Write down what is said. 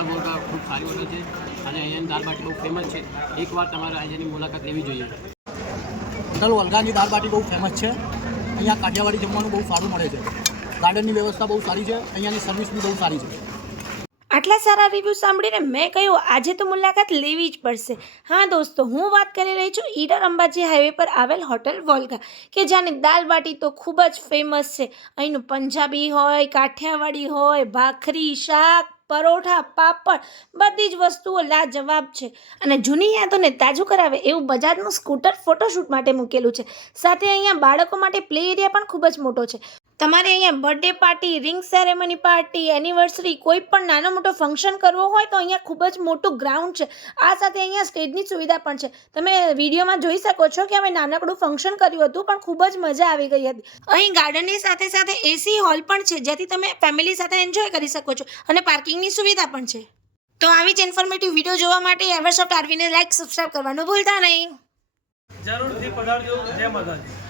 Hotel બોલકા ખૂબ સારી hotel છે અને અહીંયાની દાળ બાટી બહુ ફેમસ છે. એકવાર તમારે અહીંયાની મુલાકાત લેવી જોઈએ. હોટલ વલગાની દાળ બાટી બહુ ફેમસ છે. અહીંયા કાઠિયાવાડી જમવાનું બહુ સારું મળે છે. ગાર્ડનની વ્યવસ્થા બહુ સારી છે. અહીંયાની સર્વિસ બી બહુ સારી છે. આટલા સારા રિવ્યૂ સાંભળીને મેં કહ્યું આજે તો મુલાકાત લેવી જ પડશે. હા દોસ્તો, હું વાત કરી રહી છું ઈડર અંબાજી હાઈવે પર આવેલ હોટલ વોલ્ગા, કે જ્યાંની દાલ બાટી તો ખૂબ જ ફેમસ છે. અહીંનું પંજાબી હોય, કાઠિયાવાડી હોય, ભાખરી, શાક, પરોઠા, પાપડ, બધી જ વસ્તુઓ લાજવાબ છે. અને જૂની યાદોને તાજું કરાવે એવું બજાજનું સ્કૂટર ફોટોશૂટ માટે મૂકેલું છે. સાથે અહીંયા બાળકો માટે પ્લે એરિયા પણ ખૂબ જ મોટો છે. તમારે અહીંયા birthday party, ring ceremony party, anniversary, કોઈ પણ નાનો મોટો ફંક્શન કરવો હોય તો અહીંયા ખૂબ જ મોટું ગ્રાઉન્ડ છે. આ સાથે અહીંયા સ્ટેજની સુવિધા પણ છે. તમે વિડીયોમાં જોઈ શકો છો કે અમે નાનકડું ફંક્શન કર્યું હતું પણ ખૂબ જ મજા આવી ગઈ હતી. અહીં ગાર્ડનની સાથે સાથે એસી હોલ પણ છે જેથી તમે ફેમિલી સાથે એન્જોય કરી શકો છો અને પાર્કિંગની સુવિધા પણ છે. તો આવી જ ઇન્ફોર્મેટિવ વિડીયો જોવા માટે એવરસોફ્ટ આરવીને લાઈક સબસ્ક્રાઈબ કરવાનું ભૂલતા નહીં. જરૂરથી પધારજો. જય માતાજી.